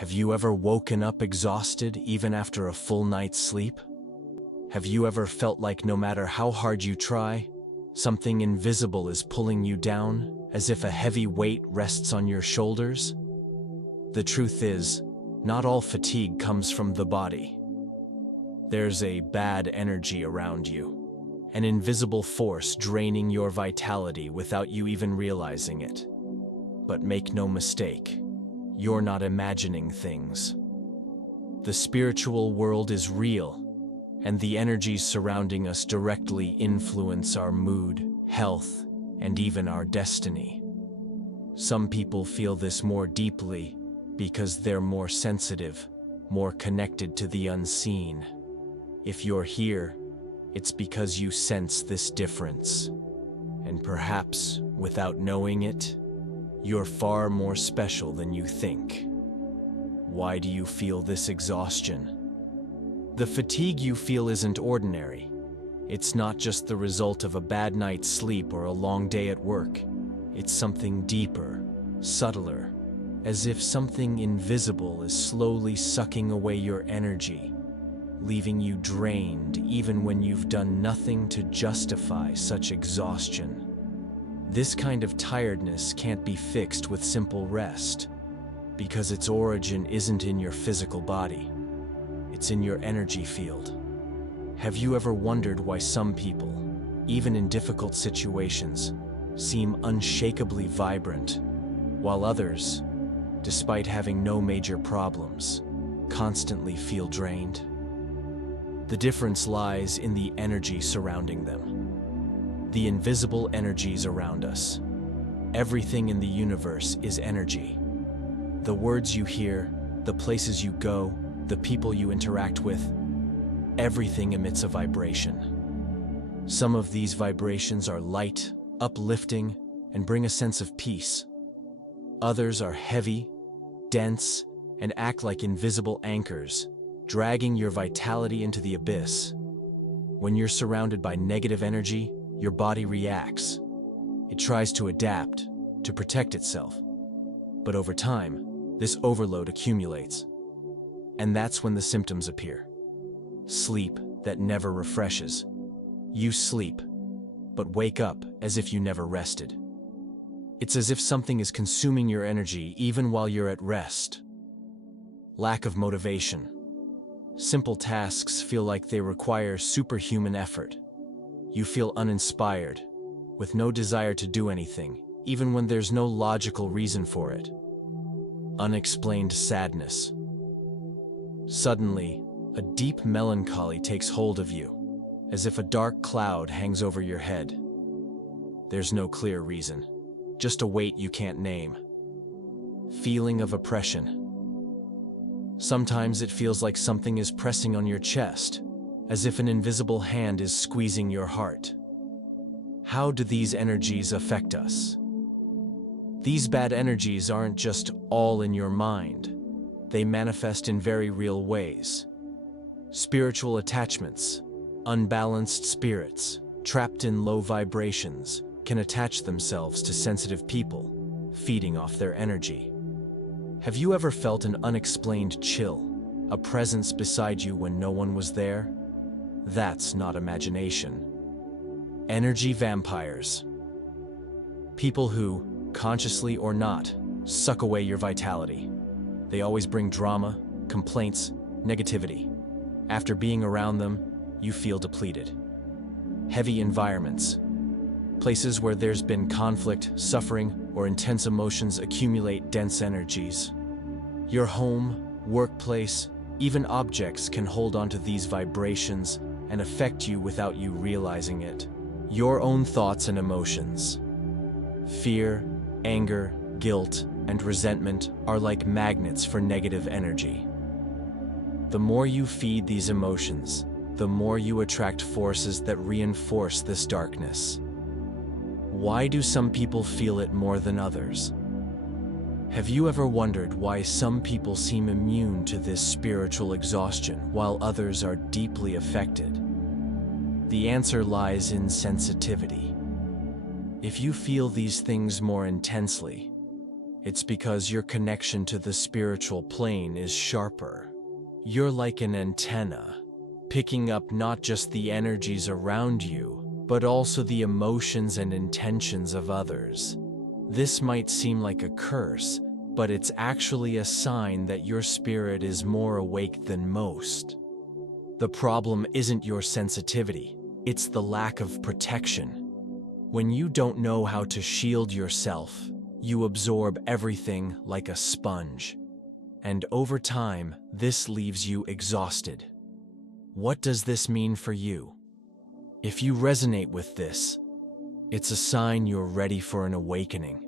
Have you ever woken up exhausted even after a full night's sleep? Have you ever felt like no matter how hard you try, something invisible is pulling you down, as if a heavy weight rests on your shoulders? The truth is, not all fatigue comes from the body. There's a bad energy around you, an invisible force draining your vitality without you even realizing it. But make no mistake, you're not imagining things. The spiritual world is real, and the energies surrounding us directly influence our mood, health, and even our destiny. Some people feel this more deeply because they're more sensitive, more connected to the unseen. If you're here, it's because you sense this difference. And perhaps, without knowing it, you're far more special than you think. Why do you feel this exhaustion? The fatigue you feel isn't ordinary. It's not just the result of a bad night's sleep or a long day at work. It's something deeper, subtler, as if something invisible is slowly sucking away your energy, leaving you drained even when you've done nothing to justify such exhaustion. This kind of tiredness can't be fixed with simple rest, because its origin isn't in your physical body. It's in your energy field. Have you ever wondered why some people, even in difficult situations, seem unshakably vibrant, while others, despite having no major problems, constantly feel drained? The difference lies in the energy surrounding them. The invisible energies around us. Everything in the universe is energy. The words you hear, the places you go, the people you interact with, everything emits a vibration. Some of these vibrations are light, uplifting, and bring a sense of peace. Others are heavy, dense, and act like invisible anchors, dragging your vitality into the abyss. When you're surrounded by negative energy, your body reacts. It tries to adapt, to protect itself. But over time, this overload accumulates. And that's when the symptoms appear. Sleep that never refreshes. You sleep, but wake up as if you never rested. It's as if something is consuming your energy even while you're at rest. Lack of motivation. Simple tasks feel like they require superhuman effort. You feel uninspired, with no desire to do anything, even when there's no logical reason for it. Unexplained sadness. Suddenly, a deep melancholy takes hold of you, as if a dark cloud hangs over your head. There's no clear reason, just a weight you can't name. Feeling of oppression. Sometimes it feels like something is pressing on your chest, as if an invisible hand is squeezing your heart. How do these energies affect us? These bad energies aren't just all in your mind. They manifest in very real ways. Spiritual attachments, unbalanced spirits, trapped in low vibrations, can attach themselves to sensitive people, feeding off their energy. Have you ever felt an unexplained chill, a presence beside you when no one was there? That's not imagination. Energy vampires. People who, consciously or not, suck away your vitality. They always bring drama, complaints, negativity. After being around them, you feel depleted. Heavy environments. Places where there's been conflict, suffering, or intense emotions accumulate dense energies. Your home, workplace, even objects can hold onto these vibrations and affect you without you realizing it. Your own thoughts and emotions. Fear, anger, guilt, and resentment are like magnets for negative energy. The more you feed these emotions, the more you attract forces that reinforce this darkness. Why do some people feel it more than others? Have you ever wondered why some people seem immune to this spiritual exhaustion while others are deeply affected? The answer lies in sensitivity. If you feel these things more intensely, It's because your connection to the spiritual plane is sharper. You're like an antenna, picking up not just the energies around you, but also the emotions and intentions of others. This might seem like a curse, but it's actually a sign that your spirit is more awake than most. The problem isn't your sensitivity, it's the lack of protection. When you don't know how to shield yourself, you absorb everything like a sponge. And over time, this leaves you exhausted. What does this mean for you? If you resonate with this, it's a sign you're ready for an awakening.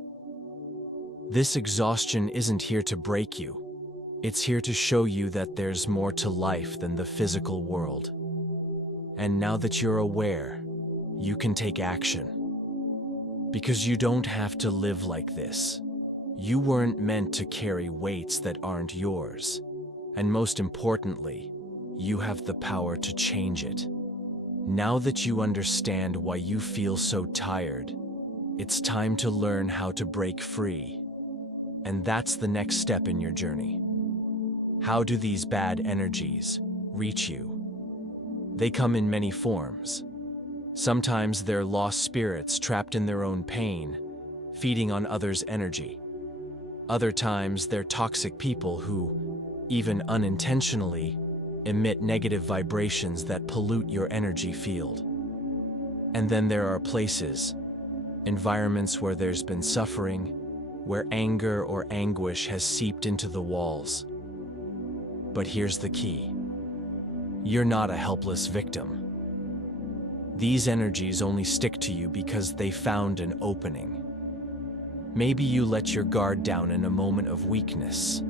This exhaustion isn't here to break you. It's here to show you that there's more to life than the physical world. And now that you're aware, you can take action. Because you don't have to live like this. You weren't meant to carry weights that aren't yours. And most importantly, you have the power to change it. Now that you understand why you feel so tired, it's time to learn how to break free. And that's the next step in your journey. How do these bad energies reach you? They come in many forms. Sometimes they're lost spirits trapped in their own pain, feeding on others' energy. Other times they're toxic people who, even unintentionally, emit negative vibrations that pollute your energy field. And then there are places, environments where there's been suffering, where anger or anguish has seeped into the walls. But here's the key. You're not a helpless victim. These energies only stick to you because they found an opening. Maybe you let your guard down in a moment of weakness,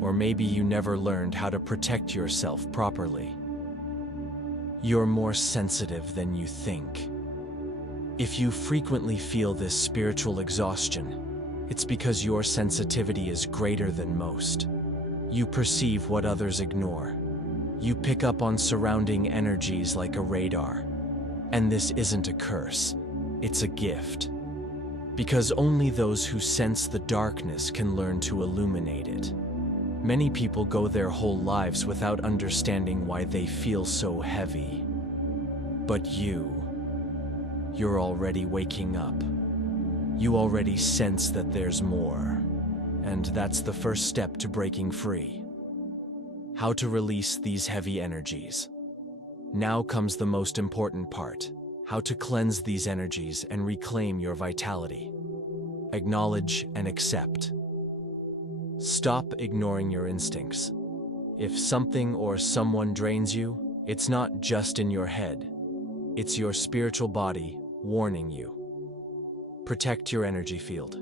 or maybe you never learned how to protect yourself properly. You're more sensitive than you think. If you frequently feel this spiritual exhaustion, it's because your sensitivity is greater than most. You perceive what others ignore. You pick up on surrounding energies like a radar. And this isn't a curse, it's a gift. Because only those who sense the darkness can learn to illuminate it. Many people go their whole lives without understanding why they feel so heavy. But you're already waking up. You already sense that there's more. And that's the first step to breaking free. How to release these heavy energies. Now comes the most important part, how to cleanse these energies and reclaim your vitality. Acknowledge and accept. Stop ignoring your instincts. If something or someone drains you, it's not just in your head. It's your spiritual body warning you. Protect your energy field.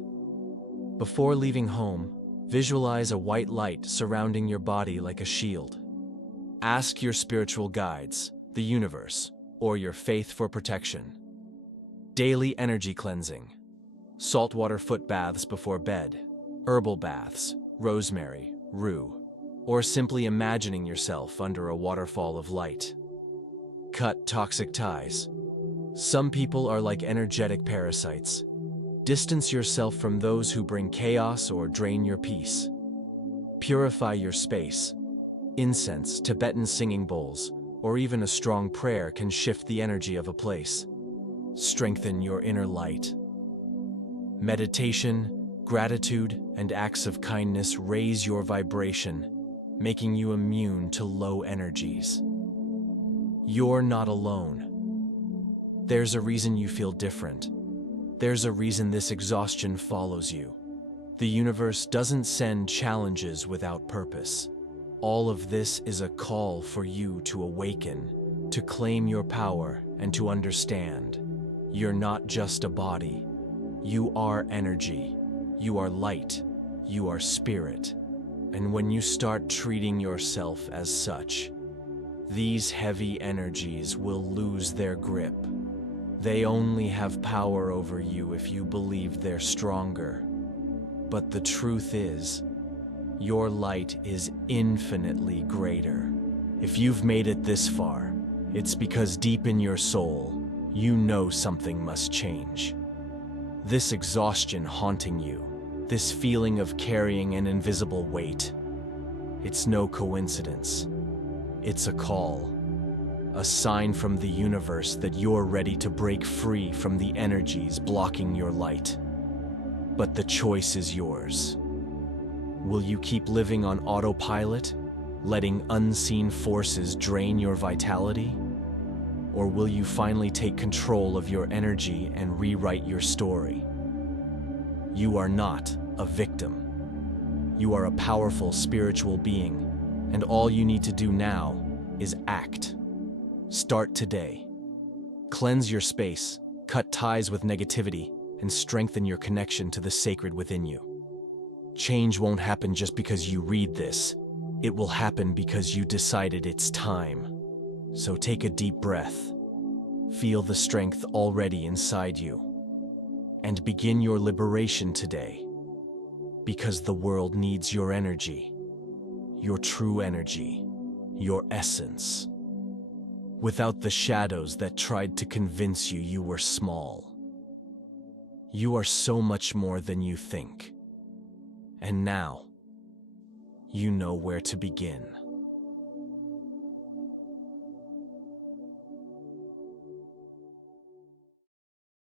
Before leaving home, visualize a white light surrounding your body like a shield. Ask your spiritual guides, the universe, or your faith for protection. Daily energy cleansing. Saltwater foot baths before bed, herbal baths, rosemary, rue, or simply imagining yourself under a waterfall of light. Cut toxic ties. Some people are like energetic parasites. Distance yourself from those who bring chaos or drain your peace. Purify your space. Incense, Tibetan singing bowls, or even a strong prayer can shift the energy of a place. Strengthen your inner light. Meditation, gratitude, and acts of kindness raise your vibration, making you immune to low energies. You're not alone. There's a reason you feel different. There's a reason this exhaustion follows you. The universe doesn't send challenges without purpose. All of this is a call for you to awaken, to claim your power, and to understand. You're not just a body. You are energy. You are light. You are spirit. And when you start treating yourself as such, these heavy energies will lose their grip. They only have power over you if you believe they're stronger. But the truth is, your light is infinitely greater. If you've made it this far, it's because deep in your soul, you know something must change. This exhaustion haunting you, This feeling of carrying an invisible weight, it's no coincidence. It's a call, a sign from the universe that you're ready to break free from the energies blocking your light. But the choice is yours. Will you keep living on autopilot, letting unseen forces drain your vitality? Or will you finally take control of your energy and rewrite your story? You are not a victim. You are a powerful spiritual being, and all you need to do now is act. Start today. Cleanse your space, cut ties with negativity, and strengthen your connection to the sacred within you. Change won't happen just because you read this. It will happen because you decided it's time. So take a deep breath. Feel the strength already inside you. And begin your liberation today. Because the world needs your energy. Your true energy. Your essence. Without the shadows that tried to convince you you were small. You are so much more than you think. And now, you know where to begin.